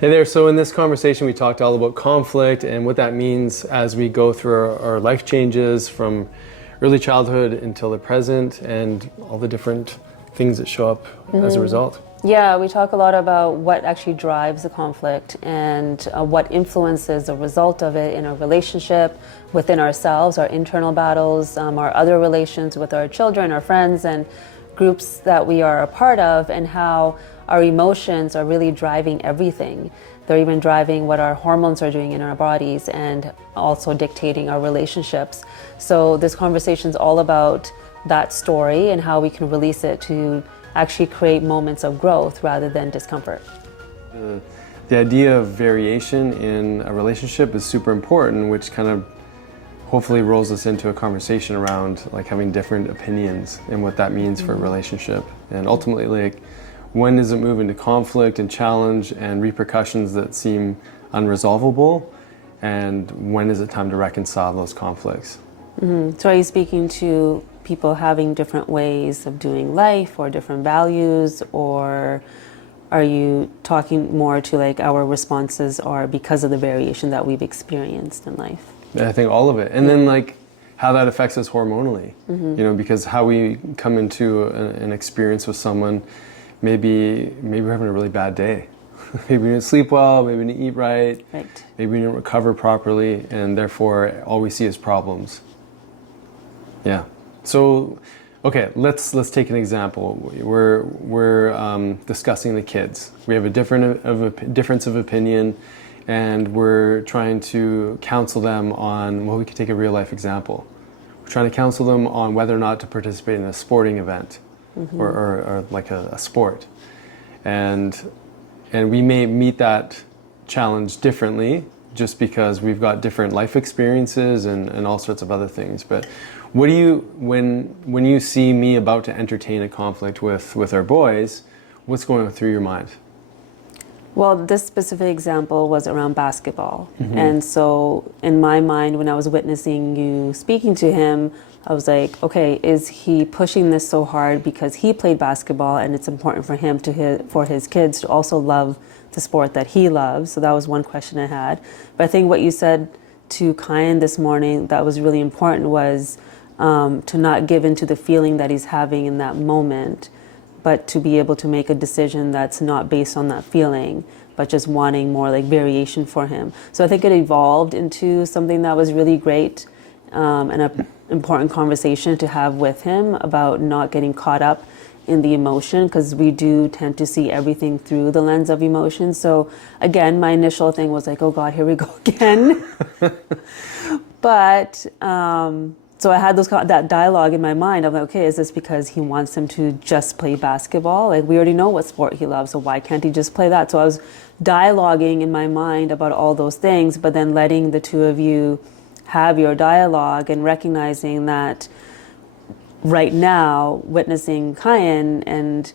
Hey there, so in this conversation we talked all about conflict and what that means as we go through our life changes from early childhood until the present and all the different things that show up as a result. Yeah, we talk a lot about what actually drives the conflict and what influences the result of it in our relationship, within ourselves, our internal battles, our other relations with our children, our friends, and groups that we are a part of, and how our emotions are really driving everything. They're even driving what our hormones are doing in our bodies and also dictating our relationships. So this conversation is all about that story and how we can release it to actually create moments of growth rather than discomfort. The idea of variation in a relationship is super important, which kind of hopefully rolls us into a conversation around like having different opinions and what that means for a relationship. And ultimately, like, when does it move into conflict and challenge and repercussions that seem unresolvable? And when is it time to reconcile those conflicts? So are you speaking to people having different ways of doing life or different values, or are you talking more to like our responses are because of the variation that we've experienced in life? I think all of it. And then like how that affects us hormonally, you know, because how we come into an experience with someone, maybe we're having a really bad day. Maybe we didn't sleep well, maybe we didn't eat right, maybe we didn't recover properly, and therefore all we see is problems. Yeah. So, okay, let's take an example. We're discussing the kids. We have a difference of opinion, and we're trying to counsel them on, well, we could take a real life example. We're trying to counsel them on whether or not to participate in a sporting event. Or like a sport, and we may meet that challenge differently just because we've got different life experiences and all sorts of other things. But what do you, when you see me about to entertain a conflict with our boys, what's going through your mind? Well, this specific example was around basketball. And so in my mind, when I was witnessing you speaking to him, I was like, okay, is he pushing this so hard because he played basketball and it's important for him for his kids to also love the sport that he loves? So that was one question I had. But I think what you said to Kyan this morning that was really important was to not give into the feeling that he's having in that moment, but to be able to make a decision that's not based on that feeling, but just wanting more like variation for him. So I think it evolved into something that was really great and an important conversation to have with him about not getting caught up in the emotion, because we do tend to see everything through the lens of emotion. So again, my initial thing was like, oh God, here we go again. But so I had that dialogue in my mind of like, okay, is this because he wants him to just play basketball? Like, we already know what sport he loves, so why can't he just play that? So I was dialoguing in my mind about all those things, but then letting the two of you have your dialogue and recognizing that right now, witnessing Kyan and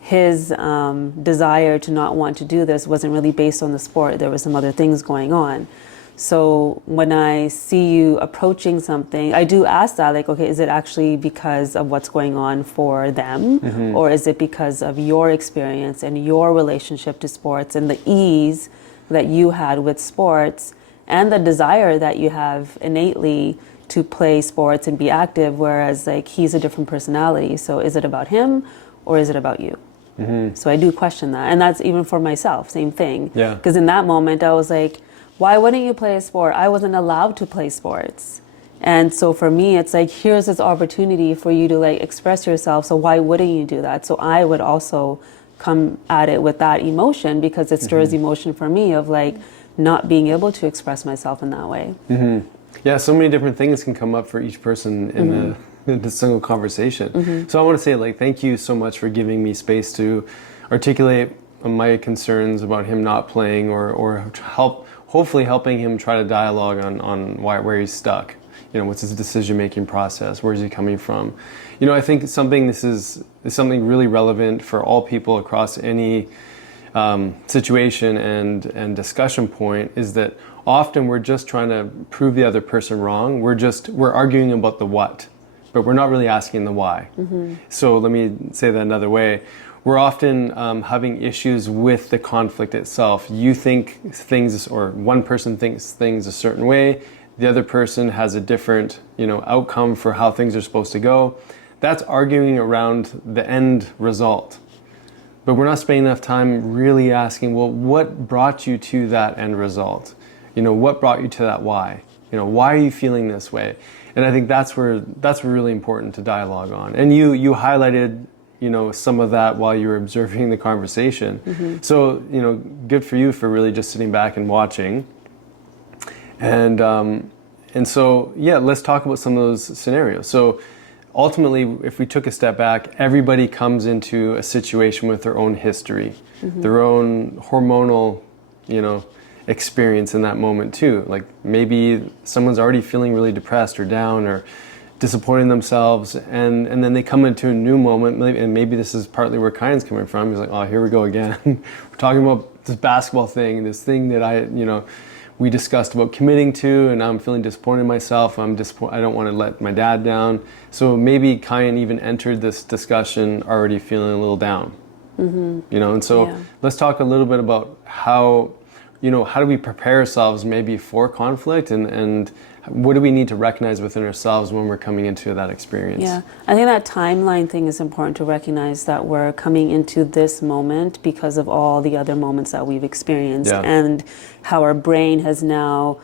his desire to not want to do this wasn't really based on the sport. There were some other things going on. So when I see you approaching something, I do ask that, like, okay, is it actually because of what's going on for them? Or is it because of your experience and your relationship to sports and the ease that you had with sports and the desire that you have innately to play sports and be active, whereas like he's a different personality. So is it about him or is it about you? So I do question that. And that's even for myself, same thing. Yeah. Because in that moment I was like, why wouldn't you play a sport? I wasn't allowed to play sports. And so for me, it's like, here's this opportunity for you to like express yourself. So why wouldn't you do that? So I would also come at it with that emotion, because it stirs emotion for me of like not being able to express myself in that way. Yeah, so many different things can come up for each person in a single conversation. So I want to say, like, thank you so much for giving me space to articulate my concerns about him not playing, or hopefully helping him try to dialogue on where he's stuck. You know, what's his decision-making process? Where is he coming from? You know, I think this is something really relevant for all people across any situation and discussion point, is that often we're just trying to prove the other person wrong. We're arguing about the what, but we're not really asking the why. So let me say that another way. we're often having issues with the conflict itself. You think things, or one person thinks things a certain way, the other person has a different, outcome for how things are supposed to go. That's arguing around the end result. But we're not spending enough time really asking, well, what brought you to that end result? What brought you to that why? Why are you feeling this way? And I think that's really important to dialogue on. And you highlighted, some of that while you were observing the conversation. Mm-hmm. So, good for you for really just sitting back and watching. And so, yeah, let's talk about some of those scenarios. So ultimately, if we took a step back, everybody comes into a situation with their own history, mm-hmm. their own hormonal, experience in that moment too. Like maybe someone's already feeling really depressed or down or disappointing themselves, and then they come into a new moment, and maybe this is partly where Kyan's coming from. He's like, oh, here we go again. We're talking about this basketball thing, this thing that we discussed about committing to, and I'm feeling disappointed in myself. I don't want to let my dad down. So maybe Kyan even entered this discussion already feeling a little down. Mm-hmm. And so let's talk a little bit about how do we prepare ourselves maybe for conflict, and what do we need to recognize within ourselves when we're coming into that experience? Yeah, I think that timeline thing is important to recognize, that we're coming into this moment because of all the other moments that we've experienced, and how our brain has now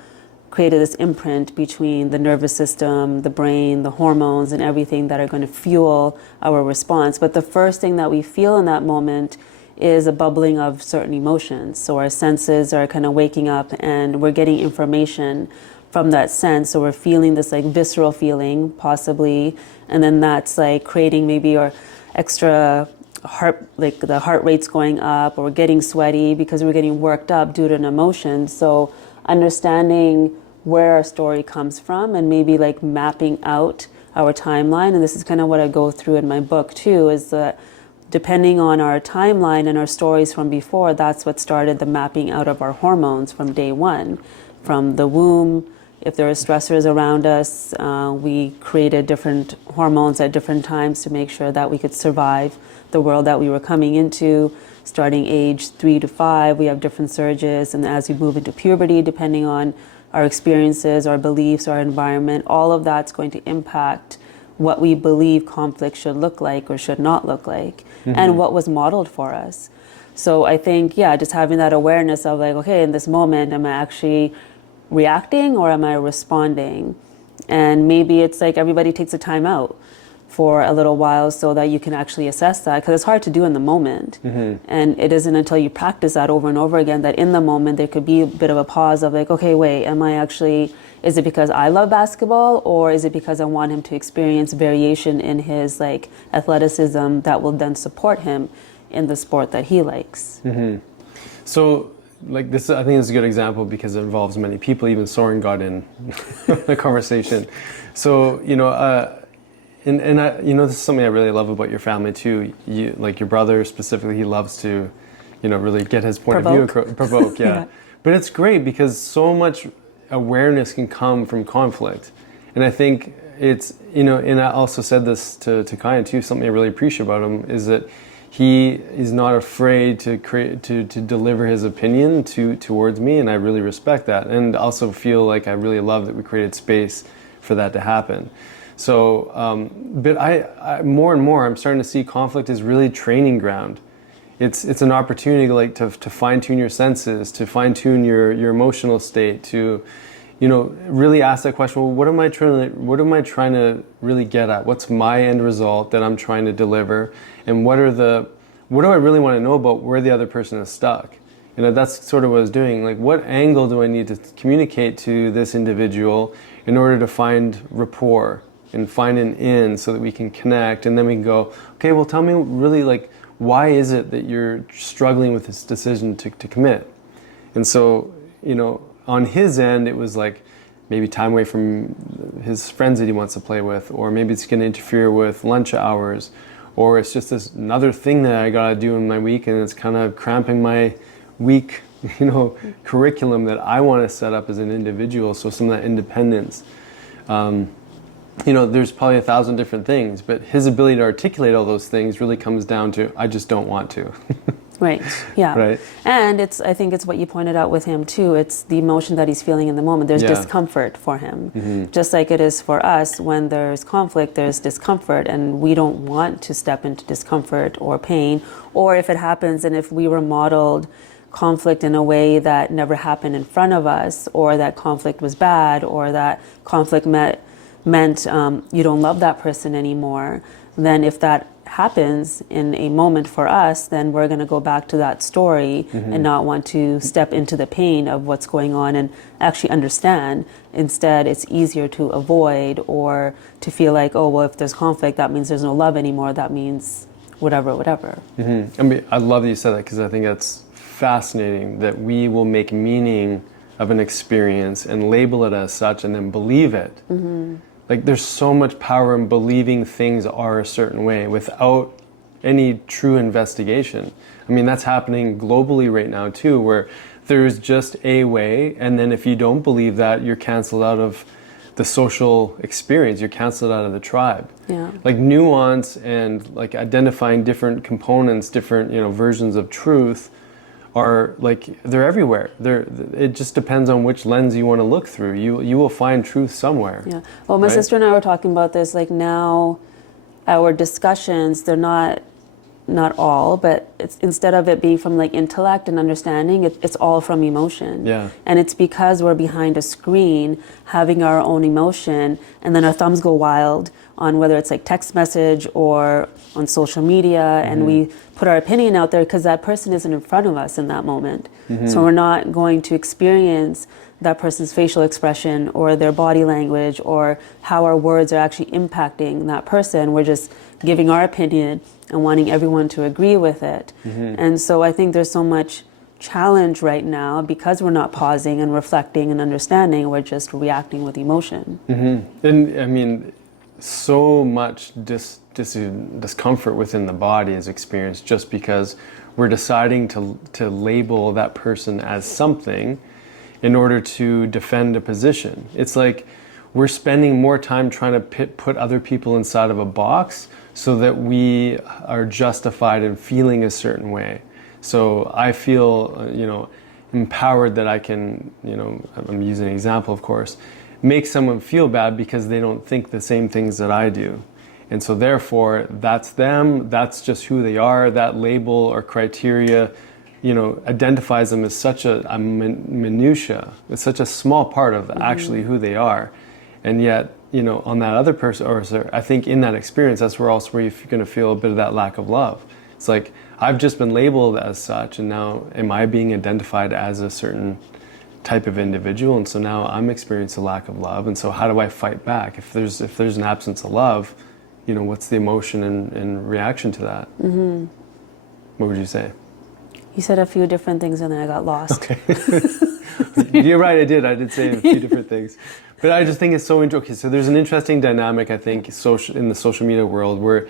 created this imprint between the nervous system, the brain, the hormones, and everything that are going to fuel our response. But the first thing that we feel in that moment is a bubbling of certain emotions. So our senses are kind of waking up, and we're getting information from that sense. So we're feeling this like visceral feeling possibly, and then that's like creating maybe our extra heart, like the heart rate's going up, or we're getting sweaty because we're getting worked up due to an emotion. So understanding where our story comes from, and maybe like mapping out our timeline. And this is kind of what I go through in my book too, is that depending on our timeline and our stories from before, that's what started the mapping out of our hormones from day one. From the womb, if there are stressors around us, we created different hormones at different times to make sure that we could survive the world that we were coming into. Starting age 3 to 5, we have different surges, and as we move into puberty, depending on our experiences, our beliefs, our environment, all of that's going to impact what we believe conflict should look like or should not look like, mm-hmm. and what was modeled for us. So I think, just having that awareness of like, okay, in this moment, am I actually reacting or am I responding? And maybe it's like everybody takes a time out for a little while so that you can actually assess that, because it's hard to do in the moment. Mm-hmm. And it isn't until you practice that over and over again that in the moment there could be a bit of a pause of like, okay, wait, is it because I love basketball, or is it because I want him to experience variation in his like athleticism that will then support him in the sport that he likes? Mm-hmm. So like this, I think this is a good example because it involves many people. Even Soren got in the conversation. So, and I, this is something I really love about your family too. Like your brother specifically, he loves to, really get his point of view, provoke, yeah. But it's great because so much awareness can come from conflict. And I think it's, and I also said this to Kyan too, something I really appreciate about him is that he is not afraid to deliver his opinion towards me, and I really respect that. And also feel like I really love that we created space for that to happen. So, but I more and more, I'm starting to see conflict as really training ground. It's an opportunity to fine tune your senses, to fine tune your emotional state, to, really ask that question. Well, what am I trying to really get at? What's my end result that I'm trying to deliver? And what do I really want to know about where the other person is stuck? That's sort of what I was doing. Like, what angle do I need to communicate to this individual in order to find rapport and find an in so that we can connect, and then we can go, okay, well, tell me really like, why is it that you're struggling with this decision to commit? And so, on his end, it was like maybe time away from his friends that he wants to play with, or maybe it's going to interfere with lunch hours, or it's just this another thing that I got to do in my week, and it's kind of cramping my week, curriculum that I want to set up as an individual. So some of that independence. there's probably 1,000 different things, but his ability to articulate all those things really comes down to, I just don't want to. Right. Yeah. Right. And I think it's what you pointed out with him too. It's the emotion that he's feeling in the moment. There's discomfort for him. Just like it is for us. When there's conflict, there's discomfort, and we don't want to step into discomfort or pain. Or if it happens, and if we were modeled conflict in a way that never happened in front of us, or that conflict was bad, or that conflict meant you don't love that person anymore, then if that happens in a moment for us, then we're going to go back to that story and not want to step into the pain of what's going on and actually understand. Instead, it's easier to avoid, or to feel like, oh, well, if there's conflict, that means there's no love anymore. That means whatever. I mean, I love that you said that, because I think that's fascinating, that we will make meaning of an experience and label it as such and then believe it. Like, there's so much power in believing things are a certain way without any true investigation. I mean, that's happening globally right now too, where there's just a way, and then if you don't believe that, you're canceled out of the social experience, you're canceled out of the tribe. Yeah. Like, nuance and like identifying different components, different versions of truth are like, they're everywhere. It just depends on which lens you want to look through. You will find truth somewhere. Yeah. Well, my sister and I were talking about this. Like, now, our discussions, they're not all, but it's, instead of it being from like intellect and understanding, it's all from emotion. Yeah. And it's because we're behind a screen having our own emotion, and then our thumbs go wild on whether it's like text message or on social media, and we put our opinion out there because that person isn't in front of us in that moment. So we're not going to experience that person's facial expression or their body language or how our words are actually impacting that person. We're just giving our opinion and wanting everyone to agree with it. And so I think there's so much challenge right now because we're not pausing and reflecting and understanding. We're just reacting with emotion. And I mean, so much discomfort within the body is experienced just because we're deciding to label that person as something in order to defend a position. It's like we're spending more time trying to put other people inside of a box so that we are justified in feeling a certain way. So I feel, empowered that I can, I'm using an example, of course, make someone feel bad because they don't think the same things that I do. And so therefore, that's them, that's just who they are, that label or criteria, identifies them as such a minutia. It's such a small part of actually who they are. And yet, on that other person, I think in that experience, that's where you're going to feel a bit of that lack of love. It's like, I've just been labeled as such, and now am I being identified as a certain type of individual? And so now I'm experiencing a lack of love. And so how do I fight back? If there's an absence of love, what's the emotion and reaction to that? What would you say? You said a few different things and then I got lost. Okay. You're right, I did say a few different things. But I just think it's so interesting. Okay, so there's an interesting dynamic, I think, in the social media world where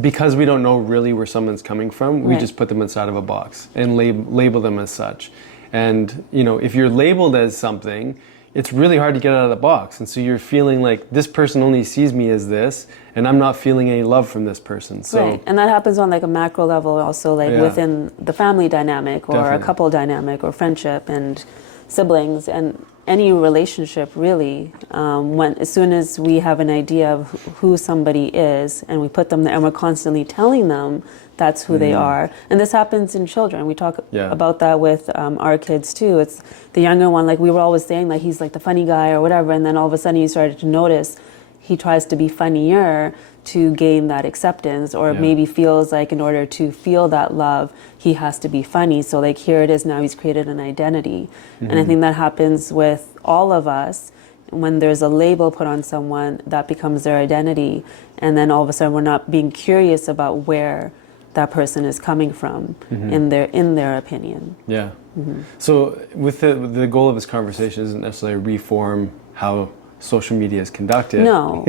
because we don't know really where someone's coming from, we just put them inside of a box and label them as such. And, if you're labeled as something, it's really hard to get out of the box. And so you're feeling like this person only sees me as this, and I'm not feeling any love from this person. So, right. And that happens on like a macro level also, like within the family dynamic or a couple dynamic or friendship and siblings and any relationship really. As soon as we have an idea of who somebody is and we put them there and we're constantly telling them that's who they are. And this happens in children. We talk about that with our kids too. It's the younger one, like we were always saying like he's like the funny guy or whatever, and then all of a sudden you started to notice he tries to be funnier to gain that acceptance, or maybe feels like in order to feel that love he has to be funny. So like here it is, now he's created an identity. And I think that happens with all of us. When there's a label put on someone, that becomes their identity, and then all of a sudden we're not being curious about where that person is coming from in their opinion. Yeah. So with the goal of this conversation isn't necessarily reform how social media is conducted. No.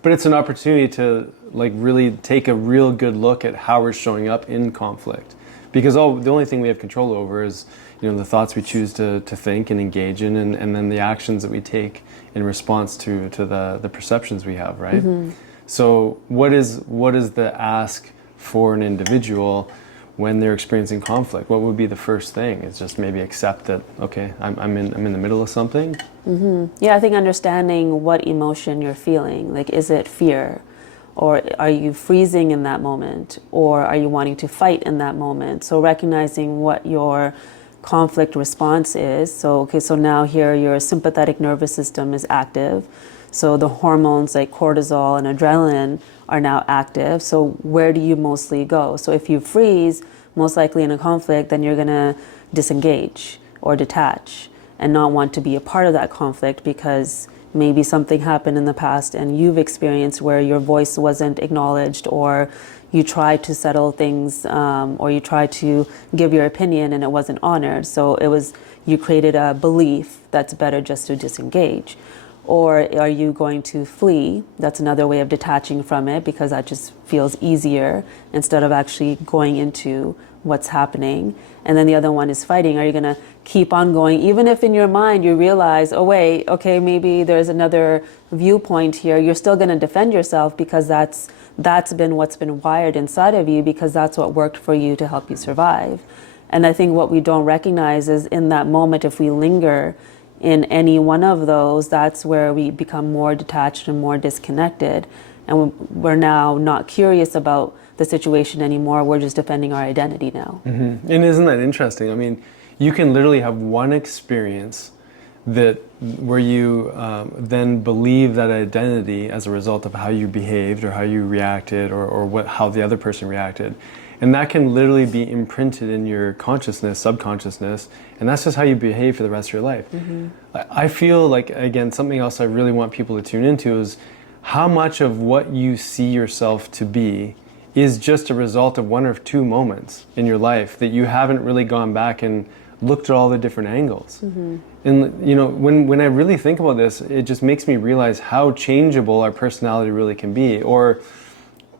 But it's an opportunity to like really take a real good look at how we're showing up in conflict. because the only thing we have control over is, you know, the thoughts we choose to think and engage in, and then the actions that we take in response to the perceptions we have, right? So what is the ask for an individual when they're experiencing conflict? What would be the first thing? It's just maybe accept that, okay, I'm in the middle of something. Yeah, I think understanding what emotion you're feeling, like, is it fear? Or are you freezing in that moment? Or are you wanting to fight in that moment? So recognizing what your conflict response is. So, okay, so now here your sympathetic nervous system is active. So the hormones like cortisol and adrenaline are now active. So where do you mostly go? So if you freeze, most likely in a conflict, then you're gonna disengage or detach and not want to be a part of that conflict, because maybe something happened in the past and you've experienced where your voice wasn't acknowledged, or you tried to settle things, or you tried to give your opinion and it wasn't honored. So you created a belief that's better just to disengage. Or are you going to flee? That's another way of detaching from it, because that just feels easier instead of actually going into what's happening. And then the other one is fighting. Are you going to keep on going, even if in your mind you realize, oh wait, okay, maybe there's another viewpoint here? You're still going to defend yourself, because that's been what's been wired inside of you, because that's what worked for you to help you survive. And I think what we don't recognize is, in that moment, if we linger in any one of those, that's where we become more detached and more disconnected. And we're now not curious about the situation anymore. We're just defending our identity now. And isn't that interesting? I mean, you can literally have one experience where you then believe that identity as a result of how you behaved or how you reacted, or how the other person reacted. And that can literally be imprinted in your consciousness, subconsciousness, and that's just how you behave for the rest of your life. I feel like, again, something else I really want people to tune into is how much of what you see yourself to be is just a result of one or two moments in your life that you haven't really gone back and looked at all the different angles. And you know, when I really think about this, it just makes me realize how changeable our personality really can be, or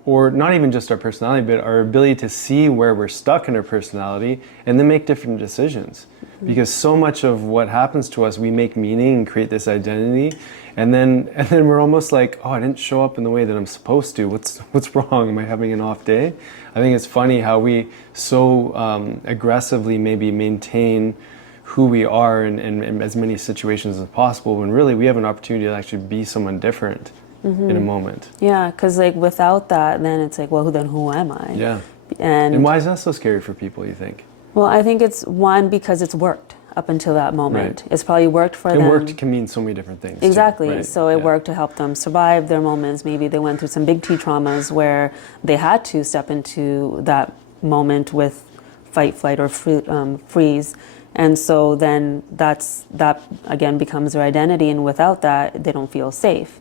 not even just our personality, but our ability to see where we're stuck in our personality and then make different decisions. Because so much of what happens to us, we make meaning and create this identity, and then we're almost like, oh, I didn't show up in the way that I'm supposed to. What's wrong? Am I having an off day? I think it's funny how we so aggressively maybe maintain who we are in as many situations as possible, when really we have an opportunity to actually be someone different in a moment. Yeah, because like without that, then it's like, well, then who am I? Yeah. And why is that so scary for people, you think? Well, I think it's one, because it's worked up until that moment. Right. It's probably worked for them. And worked can mean so many different things. Exactly. Too, right? So it worked to help them survive their moments. Maybe they went through some big T traumas where they had to step into that moment with fight, flight, or freeze. And so then that again becomes their identity. And without that, they don't feel safe.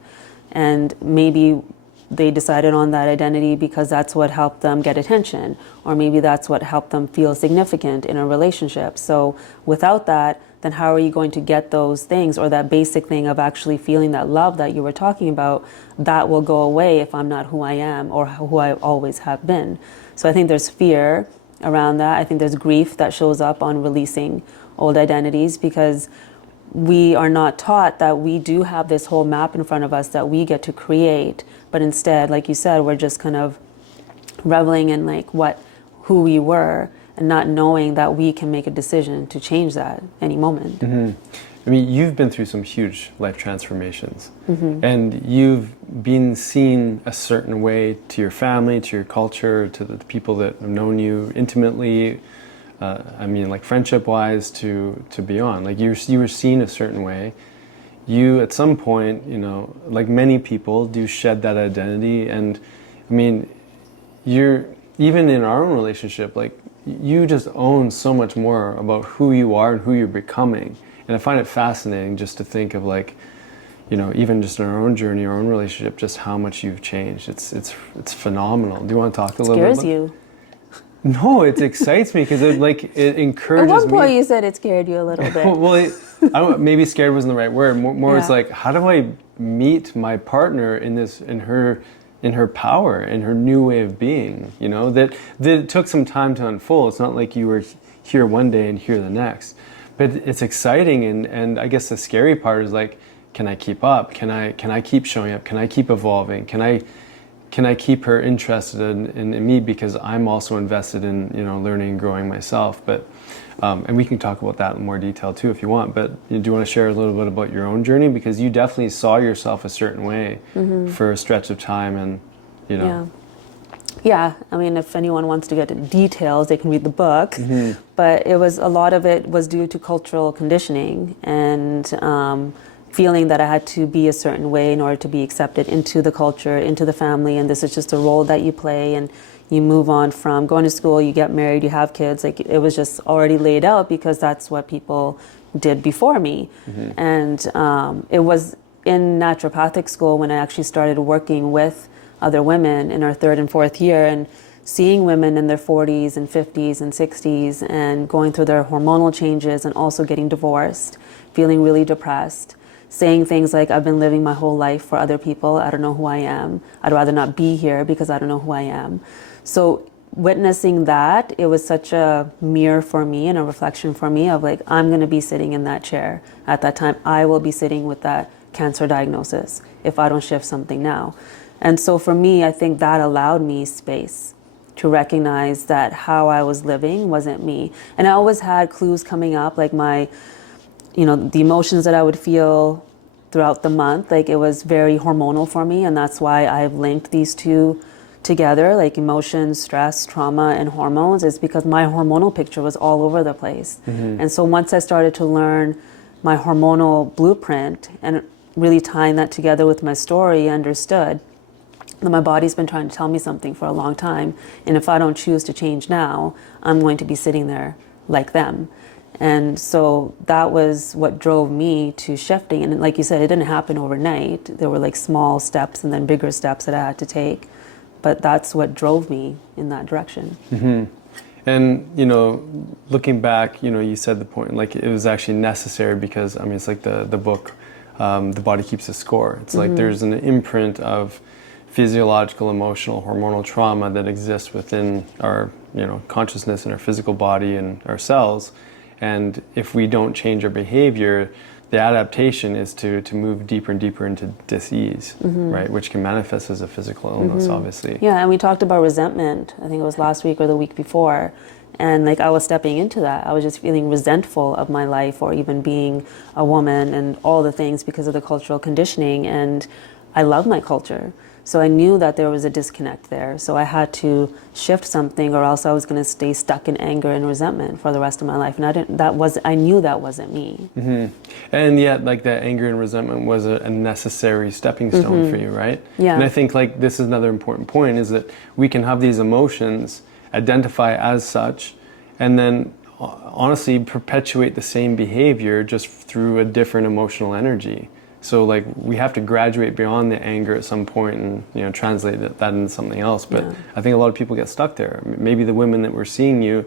And maybe they decided on that identity because that's what helped them get attention, or maybe that's what helped them feel significant in a relationship. So without that, then how are you going to get those things, or that basic thing of actually feeling that love that you were talking about? That will go away if I'm not who I am or who I always have been. So I think there's fear around that. I think there's grief that shows up on releasing old identities, because we are not taught that we do have this whole map in front of us that we get to create, but instead, like you said, we're just kind of reveling in like who we were, and not knowing that we can make a decision to change that any moment. I mean, you've been through some huge life transformations, and you've been seen a certain way to your family, to your culture, to the people that have known you intimately. I mean, like friendship-wise to beyond. Like you were seen a certain way. You, at some point, you know, like many people, do shed that identity. And I mean, you're, even in our own relationship, like you just own so much more about who you are and who you're becoming. And I find it fascinating just to think of, like, you know, even just in our own journey, our own relationship, just how much you've changed. It's phenomenal. Do you want to talk a little bit about it? Scares you. No, it excites me because it encourages me. At one point you said it scared you a little bit. Well, I don't, maybe scared wasn't the right word. More Yeah. it's like, how do I meet my partner in her in her power, in her new way of being, you know, that it took some time to unfold. It's not like you were here one day and here the next. But it's exciting, and I guess the scary part is like, can I keep up? Can I keep showing up? Can I keep evolving? Can I keep her interested in me, because I'm also invested in, you know, learning and growing myself. But and we can talk about that in more detail too if you want. But do you want to share a little bit about your own journey, because you definitely saw yourself a certain way for a stretch of time, and you know. Yeah, I mean, if anyone wants to get into details, they can read the book. But a lot of it was due to cultural conditioning and feeling that I had to be a certain way in order to be accepted into the culture, into the family, and this is just a role that you play, and you move on from going to school, you get married, you have kids. Like, it was just already laid out because that's what people did before me. And it was in naturopathic school when I actually started working with other women in our 3rd and 4th year, and seeing women in their 40s and 50s and 60s and going through their hormonal changes and also getting divorced, feeling really depressed, saying things like, I've been living my whole life for other people, I don't know who I am, I'd rather not be here because I don't know who I am. So witnessing that, it was such a mirror for me and a reflection for me of like, I'm going to be sitting in that chair at that time. I will be sitting with that cancer diagnosis if I don't shift something now. And so for me, I think that allowed me space to recognize that how I was living wasn't me. And I always had clues coming up, like the emotions that I would feel throughout the month, like it was very hormonal for me. And that's why I've linked these two together, like emotions, stress, trauma, and hormones, is because my hormonal picture was all over the place. And so once I started to learn my hormonal blueprint and really tying that together with my story, I understood that my body's been trying to tell me something for a long time, and if I don't choose to change now, I'm going to be sitting there like them. And so that was what drove me to shifting. And like you said, it didn't happen overnight. There were like small steps and then bigger steps that I had to take, but that's what drove me in that direction. And, you know, looking back, you know, you said the point, like it was actually necessary because, I mean, it's like the book, The Body Keeps a Score. It's like there's an imprint of physiological, emotional, hormonal trauma that exists within our, you know, consciousness and our physical body and our cells. And if we don't change our behavior, the adaptation is to move deeper and deeper into dis-ease, right? Which can manifest as a physical illness, obviously. Yeah, and we talked about resentment, I think it was last week or the week before. And like I was stepping into that. I was just feeling resentful of my life or even being a woman and all the things because of the cultural conditioning. And I love my culture. So I knew that there was a disconnect there. So I had to shift something, or else I was going to stay stuck in anger and resentment for the rest of my life. And I knew that wasn't me. And yet, like, that anger and resentment was a necessary stepping stone for you, right? Yeah. And I think, like, this is another important point, is that we can have these emotions, identify as such, and then honestly perpetuate the same behavior just through a different emotional energy. So like we have to graduate beyond the anger at some point and, you know, translate that into something else. But I think a lot of people get stuck there. Maybe the women that were seeing you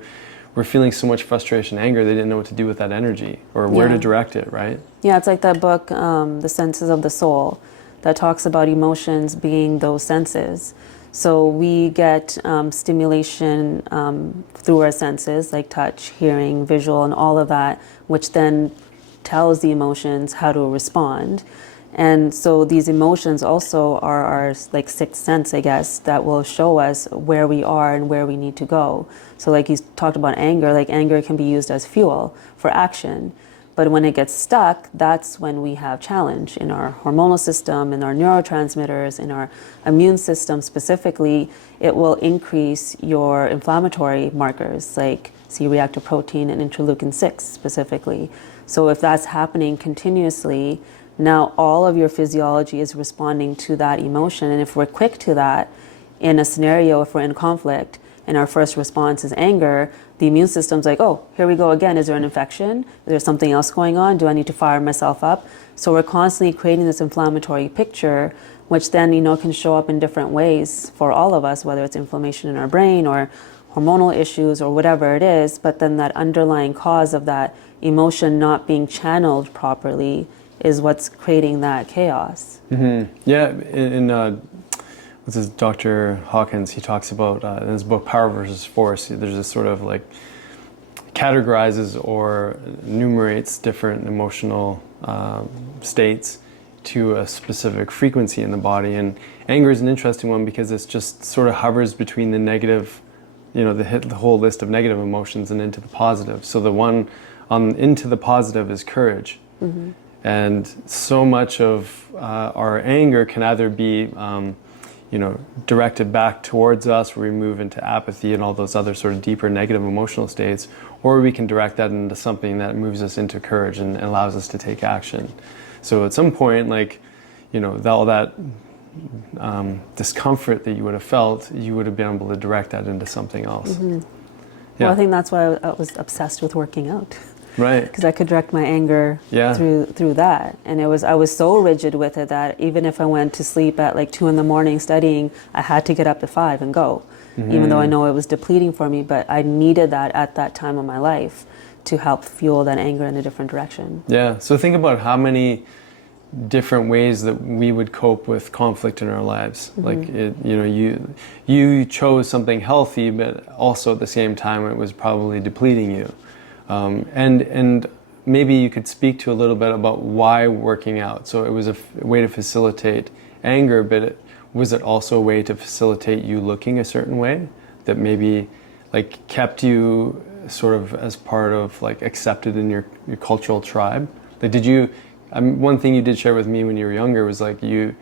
were feeling so much frustration, anger, they didn't know what to do with that energy or where to direct it, right? Yeah, it's like that book, The Senses of the Soul, that talks about emotions being those senses. So we get stimulation through our senses, like touch, hearing, visual, and all of that, which then tells the emotions how to respond. And so these emotions also are our like sixth sense, I guess, that will show us where we are and where we need to go. So like you talked about anger, like anger can be used as fuel for action. But when it gets stuck, that's when we have challenge in our hormonal system, in our neurotransmitters, in our immune system specifically. It will increase your inflammatory markers like C-reactive protein and interleukin-6 specifically. So if that's happening continuously, now all of your physiology is responding to that emotion. And if we're quick to that in a scenario, if we're in conflict and our first response is anger, the immune system's like, oh, here we go again. Is there an infection? Is there something else going on? Do I need to fire myself up? So we're constantly creating this inflammatory picture, which then, you know, can show up in different ways for all of us, whether it's inflammation in our brain or hormonal issues or whatever it is. But then that underlying cause of that emotion not being channeled properly is what's creating that chaos. Yeah, in this is Dr. Hawkins. He talks about in his book Power versus Force. There's this sort of like categorizes or enumerates different emotional states to a specific frequency in the body. And anger is an interesting one because it's just sort of hovers between the negative, the whole list of negative emotions and into the positive. So the one into the positive is courage. Mm-hmm. And so much of our anger can either be directed back towards us, where we move into apathy and all those other sort of deeper negative emotional states, or we can direct that into something that moves us into courage and allows us to take action. So at some point, all that discomfort that you would have felt, you would have been able to direct that into something else. Mm-hmm. Yeah. Well, I think that's why I was obsessed with working out. Right. Because I could direct my anger through that. And I was so rigid with it that even if I went to sleep at like 2 a.m. studying, I had to get up at 5 and go. Mm-hmm. Even though I know it was depleting for me, but I needed that at that time of my life to help fuel that anger in a different direction. Yeah. So think about how many different ways that we would cope with conflict in our lives. Mm-hmm. Like you chose something healthy, but also at the same time it was probably depleting you. And maybe you could speak to a little bit about why working out. So it was a way to facilitate anger, but was it also a way to facilitate you looking a certain way that maybe like kept you sort of as part of like accepted in your cultural tribe? Like one thing you did share with me when you were younger was like you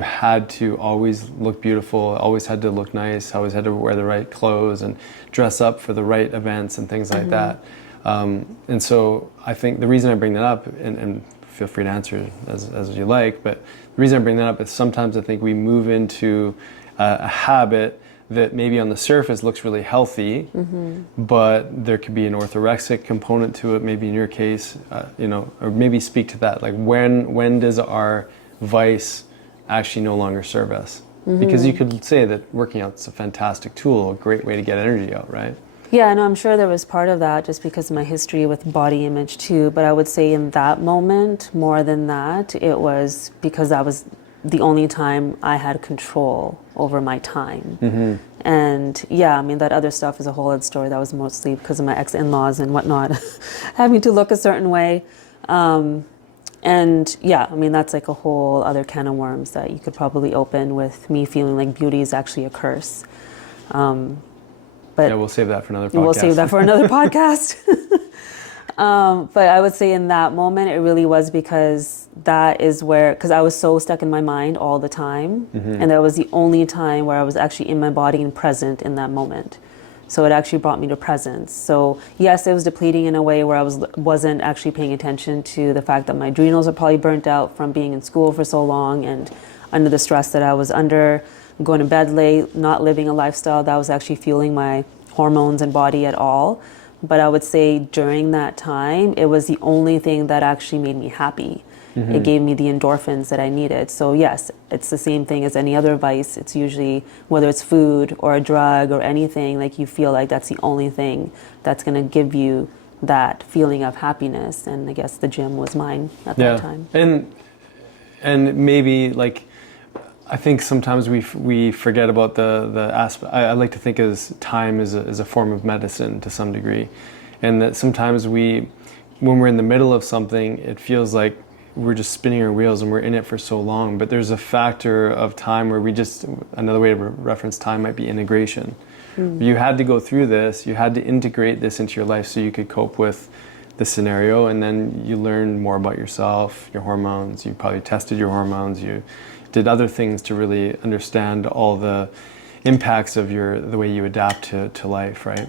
had to always look beautiful, always had to look nice, always had to wear the right clothes and dress up for the right events and things like that. And so I think the reason I bring that up, and feel free to answer as you like, but the reason I bring that up is sometimes I think we move into a habit that maybe on the surface looks really healthy, mm-hmm. but there could be an orthorexic component to it, maybe in your case, or maybe speak to that. Like when does our vice actually no longer serve us? Mm-hmm. Because you could say that working out is a fantastic tool, a great way to get energy out, right? Yeah, no, I'm sure there was part of that just because of my history with body image too. But I would say in that moment, more than that, it was because that was the only time I had control over my time. Mm-hmm. And yeah, I mean, that other stuff is a whole other story. That was mostly because of my ex-in-laws and whatnot had me to look a certain way. And yeah, I mean, that's like a whole other can of worms that you could probably open with me feeling like beauty is actually a curse. But yeah, we'll save that for another podcast. We'll save that for another podcast. But I would say in that moment, it really was because because I was so stuck in my mind all the time. Mm-hmm. And that was the only time where I was actually in my body and present in that moment. So it actually brought me to presence. So yes, it was depleting in a way where I wasn't actually paying attention to the fact that my adrenals are probably burnt out from being in school for so long and under the stress that I was under, going to bed late, not living a lifestyle that was actually fueling my hormones and body at all. But I would say during that time, it was the only thing that actually made me happy. Mm-hmm. It gave me the endorphins that I needed. So yes, it's the same thing as any other vice. It's usually, whether it's food or a drug or anything, like you feel like that's the only thing that's going to give you that feeling of happiness. And I guess the gym was mine at that time. And maybe like, I think sometimes we forget about the aspect. I like to think as time is a form of medicine to some degree, and that sometimes when we're in the middle of something, it feels like we're just spinning our wheels and we're in it for so long. But there's a factor of time where another way to reference time might be integration. Mm. You had to go through this. You had to integrate this into your life so you could cope with the scenario, and then you learn more about yourself, your hormones. You probably tested your hormones. You did other things to really understand all the impacts of the way you adapt to life, right?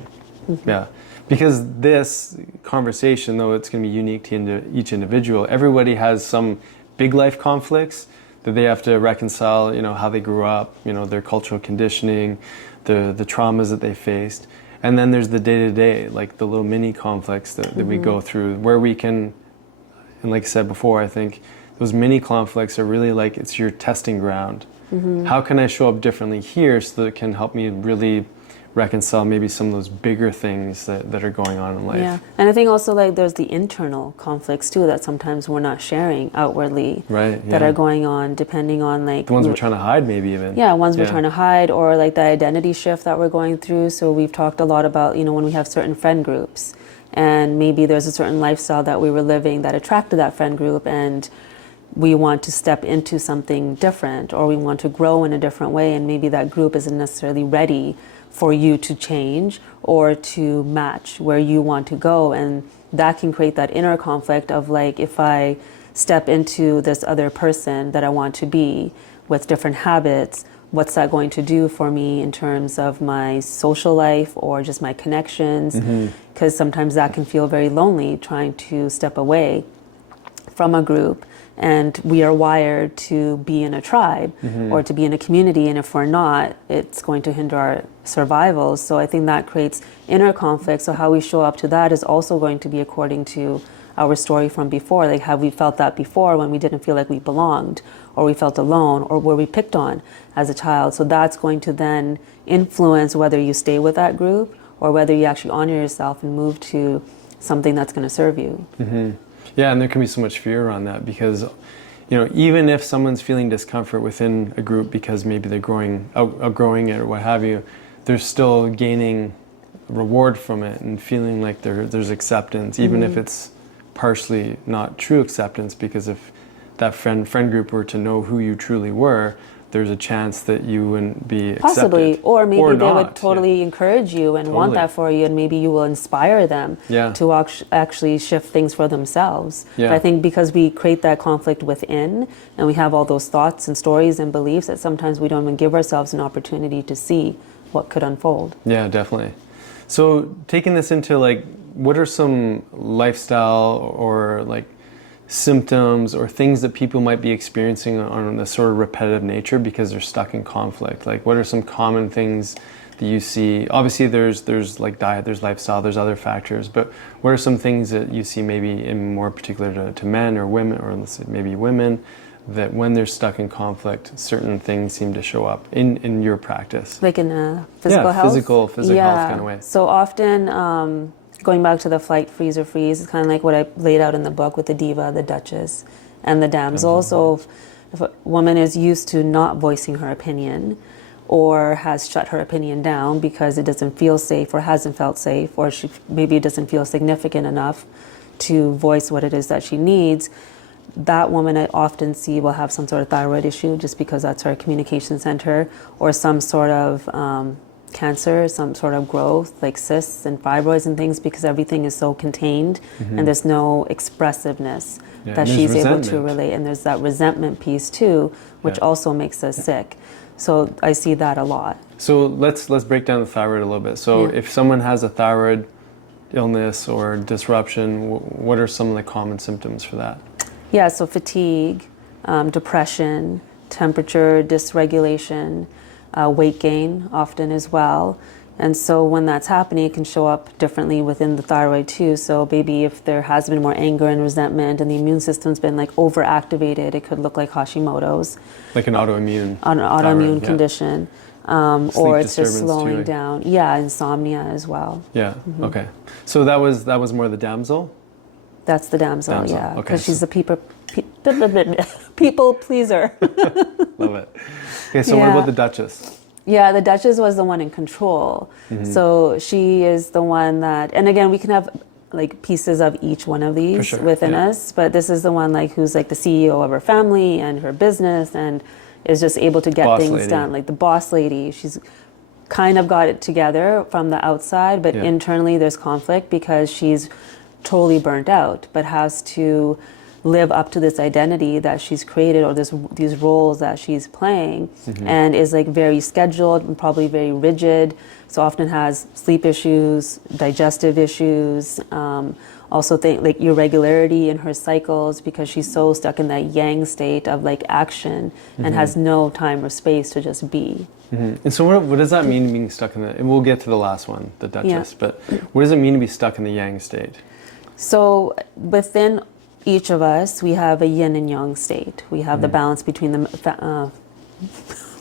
Mm-hmm. Yeah. Because this conversation, though it's going to be unique to each individual, everybody has some big life conflicts that they have to reconcile, how they grew up, their cultural conditioning, the traumas that they faced. And then there's the day-to-day, like the little mini conflicts that we go through where we can, and like I said before, I think those mini conflicts are really like it's your testing ground. Mm-hmm. How can I show up differently here so that it can help me really reconcile maybe some of those bigger things that are going on in life. Yeah, and I think also like there's the internal conflicts too that sometimes we're not sharing outwardly, Right, that yeah. are going on depending on like The ones we're trying to hide, maybe even. yeah, ones we're trying to hide, or like the identity shift that we're going through. So we've talked a lot about, you know, when we have certain friend groups and maybe there's a certain lifestyle that we were living that attracted that friend group, and we want to step into something different, or we want to grow in a different way, and maybe that group isn't necessarily ready for you to change or to match where you want to go. And that can create that inner conflict of like, if I step into this other person that I want to be with different habits, what's that going to do for me in terms of my social life or just my connections? Because sometimes that can feel very lonely, trying to step away from a group. And we are wired to be in a tribe or to be in a community, and if we're not, it's going to hinder our survival. So I think that creates inner conflict. So how we show up to that is also going to be according to our story from before. Like, have we felt that before when we didn't feel like we belonged, or we felt alone, or were we picked on as a child? So that's going to then influence whether you stay with that group or whether you actually honor yourself and move to something that's going to serve you. Yeah, and there can be so much fear around that because, you know, even if someone's feeling discomfort within a group because maybe they're outgrowing it or what have you, they're still gaining reward from it and feeling like there's acceptance, even if it's partially not true acceptance, because if that friend group were to know who you truly were, there's a chance that you wouldn't be accepted. Possibly, or maybe they not, would totally encourage you and want that for you, and maybe you will inspire them to actually shift things for themselves. But I think because we create that conflict within, and we have all those thoughts and stories and beliefs, that sometimes we don't even give ourselves an opportunity to see what could unfold. Yeah, definitely. So taking this into like, what are some lifestyle or like symptoms or things that people might be experiencing on a sort of repetitive nature because they're stuck in conflict? Like, what are some common things that you see? Obviously there's like diet, there's lifestyle, there's other factors, but what are some things that you see maybe in more particular to men or women, or let's say maybe women, that when they're stuck in conflict, certain things seem to show up in your practice? Like in physical health? Physical health kind of way. So often, going back to the flight, freeze, or freeze, it's kind of like what I laid out in the book with the diva, the duchess, and the damsel. So if a woman is used to not voicing her opinion, or has shut her opinion down because it doesn't feel safe or hasn't felt safe, or maybe it doesn't feel significant enough to voice what it is that she needs, that woman I often see will have some sort of thyroid issue just because that's her communication center, or some sort of cancer, some sort of growth like cysts and fibroids and things, because everything is so contained and there's no expressiveness that she's able to relate. And there's that resentment piece too, which also makes us sick. So I see that a lot. So let's break down the thyroid a little bit. So if someone has a thyroid illness or disruption, what are some of the common symptoms for that? Yeah, so fatigue, depression, temperature dysregulation, weight gain often as well. And so when that's happening, it can show up differently within the thyroid too. So maybe if there has been more anger and resentment and the immune system's been like overactivated, it could look like Hashimoto's. Like an autoimmune autoimmune condition. Or it's just disturbance slowing too. down. Yeah, insomnia as well. Yeah, okay. So that was more the damsel? That's the damsel, yeah. Okay. Because she's the people pleaser. Love it. Okay, so what about the Duchess? Yeah, the Duchess was the one in control. So she is the one that, and again, we can have like pieces of each one of these within us, but this is the one like who's like the CEO of her family and her business and is just able to get things done. Like the boss lady, she's kind of got it together from the outside, but internally there's conflict because she's totally burnt out, but has to live up to this identity that she's created, or these roles that she's playing, and is like very scheduled and probably very rigid. So often has sleep issues, digestive issues, also think like irregularity in her cycles because she's so stuck in that yang state of like action and has no time or space to just be. And so what does that mean, being stuck in the, and we'll get to the last one, the Duchess, but what does it mean to be stuck in the yang state? So within each of us, we have a yin and yang state. We have the balance between the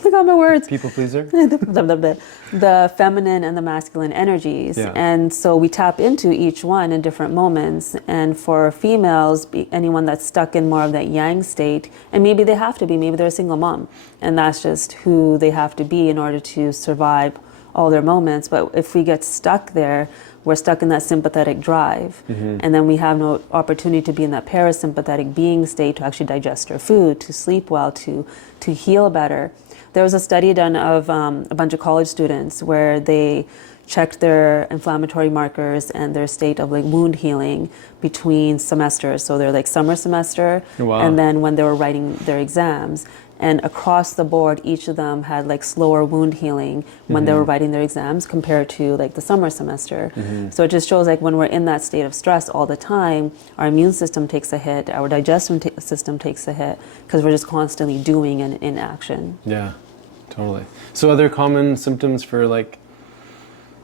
Look at my words. People pleaser? The feminine and the masculine energies. Yeah. And so we tap into each one in different moments. And for females, anyone that's stuck in more of that yang state, and maybe they have to be, maybe they're a single mom, and that's just who they have to be in order to survive all their moments. But if we get stuck there, we're stuck in that sympathetic drive, and then we have no opportunity to be in that parasympathetic being state to actually digest our food, to sleep well, to heal better. There was a study done of a bunch of college students where they checked their inflammatory markers and their state of like wound healing between semesters. So they're like summer semester, Wow. and then when they were writing their exams. And across the board, each of them had like slower wound healing when they were writing their exams compared to like the summer semester. So it just shows like when we're in that state of stress all the time, our immune system takes a hit, our digestive system takes a hit, because we're just constantly doing and in action. Yeah, totally. So other common symptoms for like,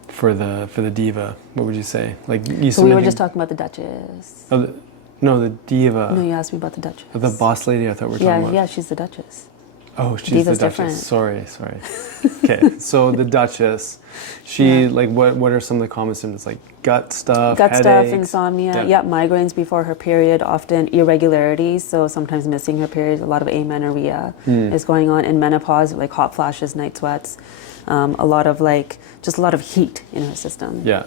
for the diva, what would you say? Like you So we were just talking about the Duchess. Oh, no, the diva. No, you asked me about the Duchess. The boss lady I thought we were talking about. Yeah, she's the Duchess. Oh, she's Diva's the Duchess. different. Sorry. Okay, so the Duchess, she like what are some of the common symptoms, like gut stuff, Gut stuff, headaches? insomnia, migraines before her period, often irregularities, so sometimes missing her period, a lot of amenorrhea is going on. In menopause, like hot flashes, night sweats, a lot of like, just a lot of heat in her system. Yeah,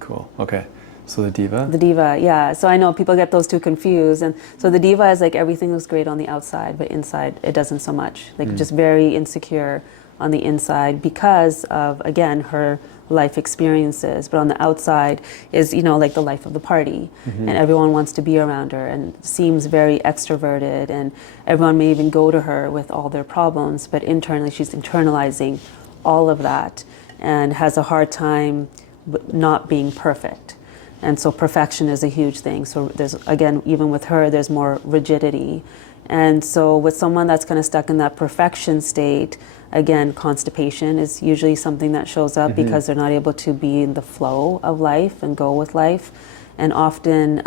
cool, okay. So the diva? The diva, yeah. So I know people get those two confused. And so the diva is like everything looks great on the outside, but inside it doesn't so much. Like just very insecure on the inside because of, again, her life experiences. But on the outside is, you know, like the life of the party. And everyone wants to be around her and seems very extroverted. And everyone may even go to her with all their problems. But internally, she's internalizing all of that and has a hard time not being perfect. And so perfection is a huge thing. So there's, again, even with her, there's more rigidity. And so with someone that's kind of stuck in that perfection state, again, constipation is usually something that shows up because they're not able to be in the flow of life and go with life. And often,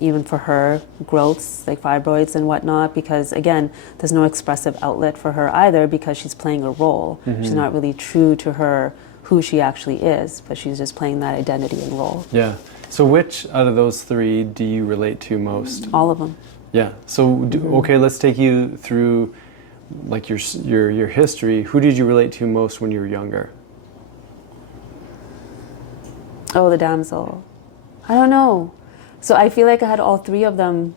even for her, growths like fibroids and whatnot, because again, there's no expressive outlet for her either because she's playing a role. She's not really true to her, who she actually is, but she's just playing that identity and role. Yeah. So which out of those three do you relate to most? All of them. Yeah. So okay, let's take you through like your history. Who did you relate to most when you were younger? Oh, the damsel. I don't know. So I feel like I had all three of them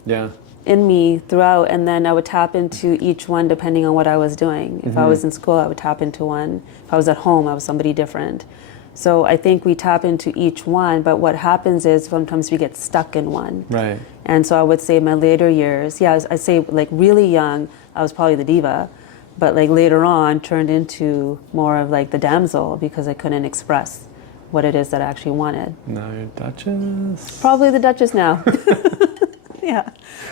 in me throughout, and then I would tap into each one depending on what I was doing. If I was in school, I would tap into one. If I was at home, I was somebody different. So I think we tap into each one, but what happens is sometimes we get stuck in one. Right. And so I would say my later years, I'd say like really young, I was probably the diva, but like later on turned into more of like the damsel because I couldn't express what it is that I actually wanted. Now you're Duchess. Probably the Duchess now. Yeah.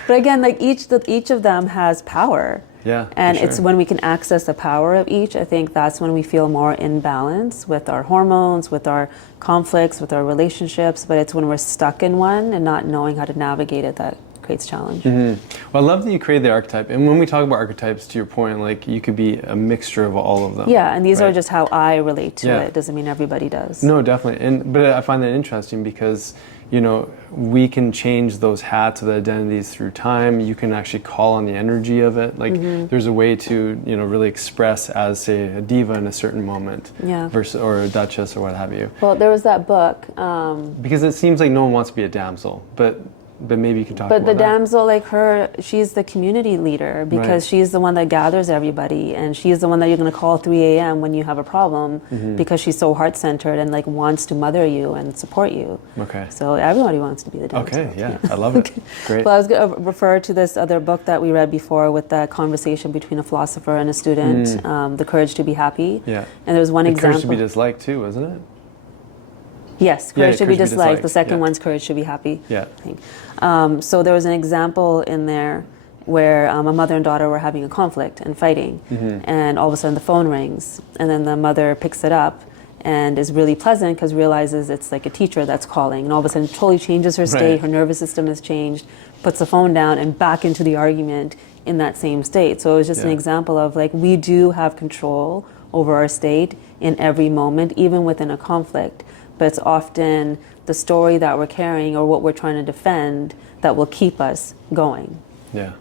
But again, like each of them has power. Yeah. And for sure. it's when we can access the power of each, I think that's when we feel more in balance with our hormones, with our conflicts, with our relationships. But it's when we're stuck in one and not knowing how to navigate it that creates challenge. Well, I love that you created the archetype. And when we talk about archetypes, to your point, like you could be a mixture of all of them. Yeah, and these right? are just how I relate to Yeah. it. Doesn't mean everybody does. No, definitely. But I find that interesting because, you know, we can change those hats of the identities through time. You can actually call on the energy of it. Like there's a way to, you know, really express as, say, a diva in a certain moment versus, or a duchess or what have you. Well, there was that book. Because it seems like no one wants to be a damsel, but maybe you can talk about that. But the damsel, like her, she's the community leader because she's the one that gathers everybody, and she's the one that you're going to call 3 a.m. when you have a problem because she's so heart-centered and like wants to mother you and support you. Okay. So everybody wants to be the damsel. Okay, yeah, I love it. Great. Well, I was going to refer to this other book that we read before with that conversation between a philosopher and a student, The Courage to Be Happy. Yeah. And there's one The example. Courage to be Disliked too, wasn't it? Yes, courage to be disliked. The second yeah. one's courage to be happy. Yeah. I think. So there was an example in there where a mother and daughter were having a conflict and fighting, and all of a sudden the phone rings, and then the mother picks it up and is really pleasant because realizes it's like a teacher that's calling, and all of a sudden totally changes her state, her nervous system has changed, puts the phone down and back into the argument in that same state. So it was just an example of like, we do have control over our state in every moment, even within a conflict. But it's often the story that we're carrying or what we're trying to defend that will keep us going. Yeah.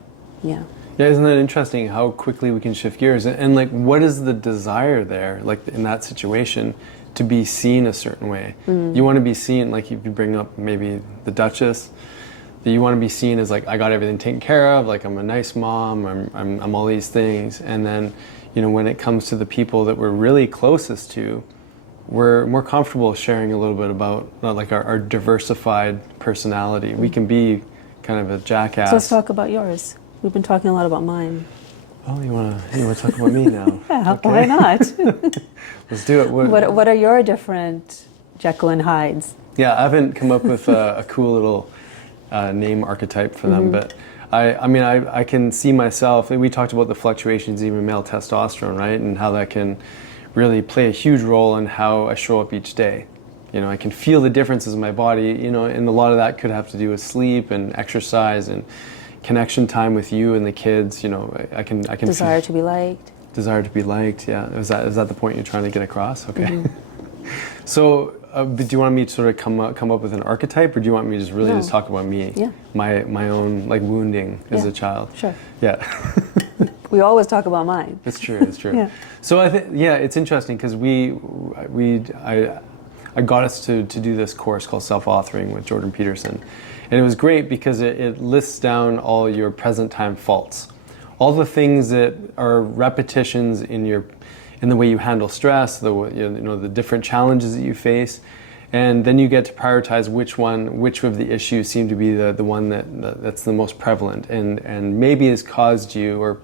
Yeah. Yeah, isn't that interesting how quickly we can shift gears? And like, what is the desire there, like in that situation, to be seen a certain way? You want to be seen, like if you bring up maybe the Duchess, that you want to be seen as like, I got everything taken care of, like I'm a nice mom, I'm all these things. And then, you know, when it comes to the people that we're really closest to, we're more comfortable sharing a little bit about like our diversified personality. We can be kind of a jackass. So let's talk about yours. We've been talking a lot about mine. Oh, you wanna talk about me now? Yeah, Okay. why not? Let's do it. What are your different Jekyll and Hydes? Yeah, I haven't come up with a cool little name archetype for them, but I can see myself. We talked about the fluctuations even in male testosterone, right, and how that can really play a huge role in how I show up each day. You know, I can feel the differences in my body. You know, and a lot of that could have to do with sleep and exercise and connection time with you and the kids. You know, I can Desire to be liked. Desire to be liked. Yeah, is that the point you're trying to get across? Okay. So, do you want me to sort of come up with an archetype, or do you want me to just really just talk about me? Yeah. My own like wounding as a child. Sure. Yeah. We always talk about mine. That's true. That's true. Yeah. So I think it's interesting because I got us to do this course called Self-Authoring with Jordan Peterson. And it was great because it lists down all your present time faults. All the things that are repetitions in the way you handle stress, the different challenges that you face. And then you get to prioritize which of the issues seem to be the one that's the most prevalent and maybe has caused you or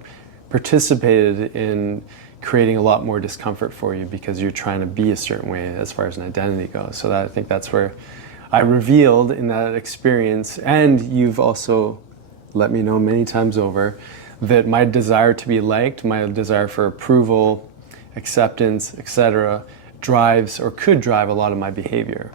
participated in creating a lot more discomfort for you because you're trying to be a certain way as far as an identity goes. So I think that's where I revealed in that experience, and you've also let me know many times over that my desire to be liked, my desire for approval, acceptance, etc., drives or could drive a lot of my behavior.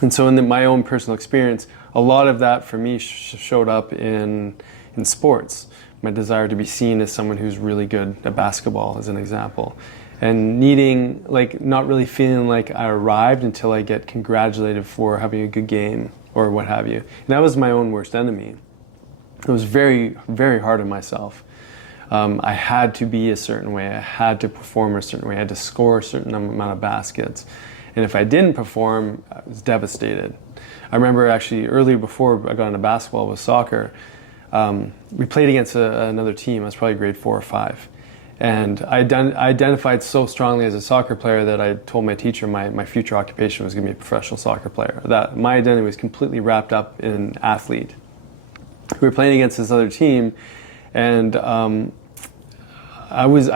And so in my own personal experience, a lot of that for me showed up in sports. My desire to be seen as someone who's really good at basketball, as an example. And needing, like, not really feeling like I arrived until I get congratulated for having a good game or what have you. And that was my own worst enemy. It was very, very hard on myself. I had to be a certain way. I had to perform a certain way. I had to score a certain amount of baskets. And if I didn't perform, I was devastated. I remember actually earlier before I got into basketball with soccer, we played against another team. I was probably grade 4 or 5. And I identified so strongly as a soccer player that I told my teacher my future occupation was going to be a professional soccer player. That my identity was completely wrapped up in athlete. We were playing against this other team, and I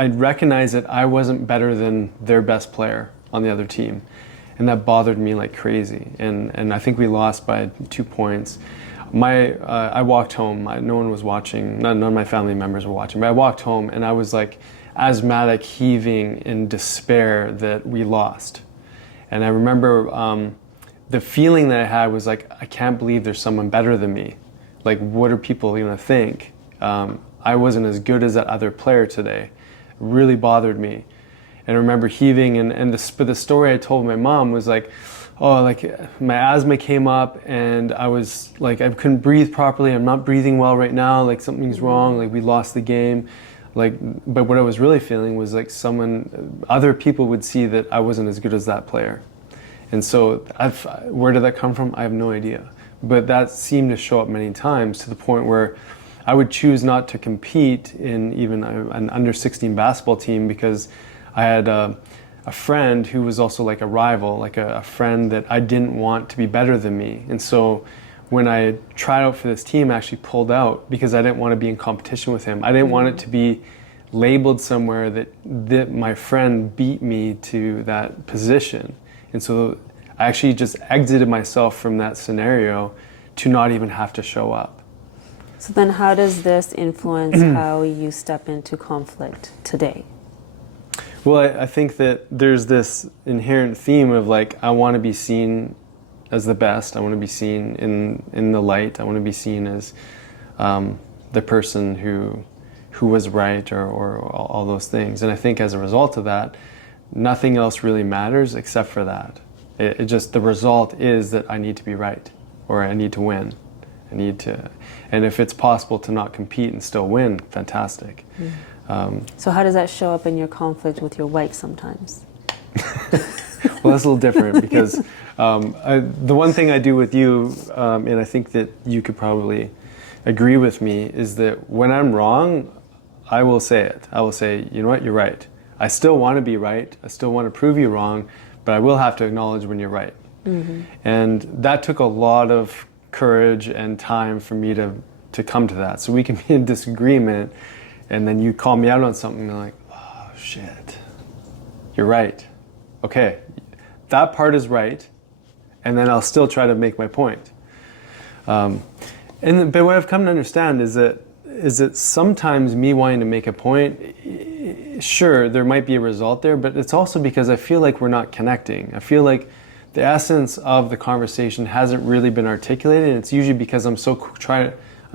recognized that I wasn't better than their best player on the other team. And that bothered me like crazy. And I think we lost by 2 points. I walked home. No one was watching. None of my family members were watching. But I walked home and I was like asthmatic, heaving in despair that we lost. And I remember the feeling that I had was like, I can't believe there's someone better than me. Like, what are people going to think? I wasn't as good as that other player today. It really bothered me. And I remember heaving, and the story I told my mom was like, oh, like my asthma came up and I was like, I couldn't breathe properly. I'm not breathing well right now. Like something's wrong. Like we lost the game. Like, but what I was really feeling was like other people would see that I wasn't as good as that player. And so where did that come from? I have no idea. But that seemed to show up many times to the point where I would choose not to compete in even an under 16 basketball team because I had a friend who was also like a rival, like a friend that I didn't want to be better than me. And so when I tried out for this team, I actually pulled out because I didn't want to be in competition with him. I didn't want it to be labeled somewhere that my friend beat me to that position. And so I actually just exited myself from that scenario to not even have to show up. So then how does this influence how you step into conflict today? Well, I think that there's this inherent theme of like, I want to be seen as the best. I want to be seen in the light. I want to be seen as the person who was right, or all those things. And I think as a result of that, nothing else really matters except for that. It just, the result is that I need to be right, or I need to win. I need to, and if it's possible to not compete and still win, fantastic. So how does that show up in your conflict with your wife sometimes? Well, that's a little different because the one thing I do with you, and I think that you could probably agree with me, is that when I'm wrong, I will say it. I will say, you know what, you're right. I still want to be right. I still want to prove you wrong, but I will have to acknowledge when you're right. Mm-hmm. And that took a lot of courage and time for me to come to that. So we can be in disagreement, and then you call me out on something, and I'm like, oh, shit. You're right. Okay, that part is right, and then I'll still try to make my point. But what I've come to understand is that sometimes me wanting to make a point, sure, there might be a result there, but it's also because I feel like we're not connecting. I feel like the essence of the conversation hasn't really been articulated, and it's usually because I'm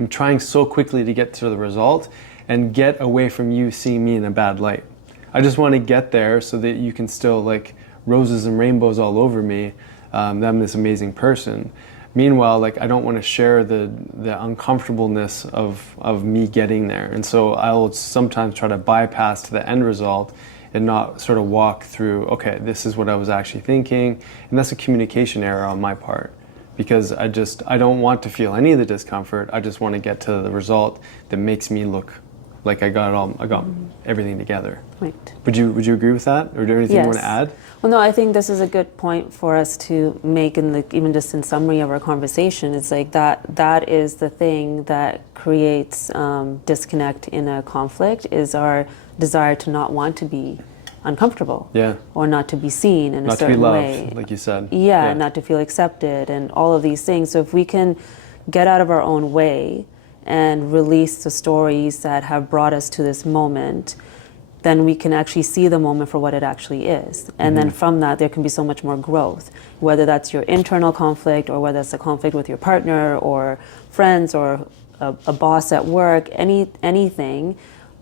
trying so quickly to get to the result and get away from you seeing me in a bad light. I just want to get there so that you can still, like, roses and rainbows all over me, that I'm this amazing person. Meanwhile, like, I don't want to share the uncomfortableness of me getting there. And so I'll sometimes try to bypass to the end result and not sort of walk through, okay, this is what I was actually thinking. And that's a communication error on my part, because I don't want to feel any of the discomfort. I just want to get to the result that makes me look like I got everything together. Right. Would you agree with that? Or do you have anything you want to add? Well, no, I think this is a good point for us to make, even just in summary of our conversation. It's like that is the thing that creates disconnect in a conflict, is our desire to not want to be uncomfortable. Yeah. Or not to be seen in a certain way. Not to be loved, like you said. Yeah, not to feel accepted and all of these things. So if we can get out of our own way and release the stories that have brought us to this moment, then we can actually see the moment for what it actually is. And then from that, there can be so much more growth, whether that's your internal conflict or whether it's a conflict with your partner or friends or a boss at work, anything.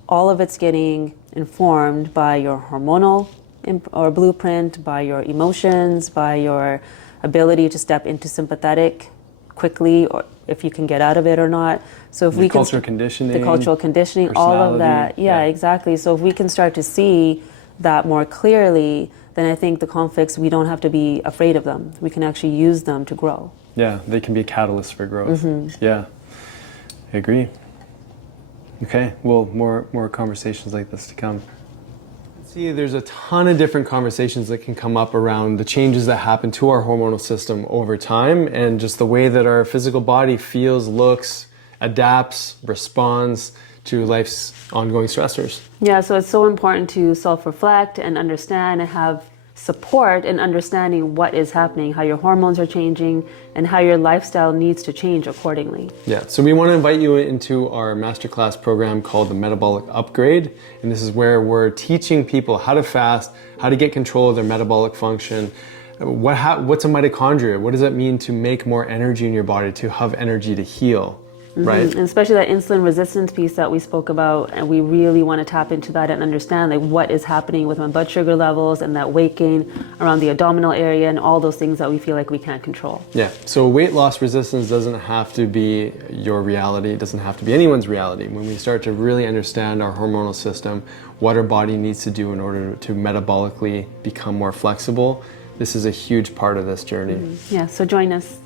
All of it's getting informed by your hormonal or blueprint, by your emotions, by your ability to step into sympathetic quickly, or if you can get out of it or not. So if we can, cultural conditioning, the cultural conditioning, all of that, yeah, exactly. So if we can start to see that more clearly, then I think the conflicts, we don't have to be afraid of them. We can actually use them to grow. Yeah, they can be a catalyst for growth. Yeah, I agree. Okay, well, more conversations like this to come. See, there's a ton of different conversations that can come up around the changes that happen to our hormonal system over time, and just the way that our physical body feels, looks, adapts, responds to life's ongoing stressors. Yeah, so it's so important to self-reflect and understand and have support in understanding what is happening, how your hormones are changing, and how your lifestyle needs to change accordingly. Yeah, so we want to invite you into our masterclass program called the Metabolic Upgrade. And this is where we're teaching people how to fast, how to get control of their metabolic function. What's a mitochondria? What does it mean to make more energy in your body, to have energy to heal? Right. And especially that insulin resistance piece that we spoke about, and we really want to tap into that and understand like what is happening with my blood sugar levels and that weight gain around the abdominal area and all those things that we feel like we can't control. Yeah, so weight loss resistance doesn't have to be your reality. It doesn't have to be anyone's reality. When we start to really understand our hormonal system, what our body needs to do in order to metabolically become more flexible, this is a huge part of this journey. Yeah, so join us.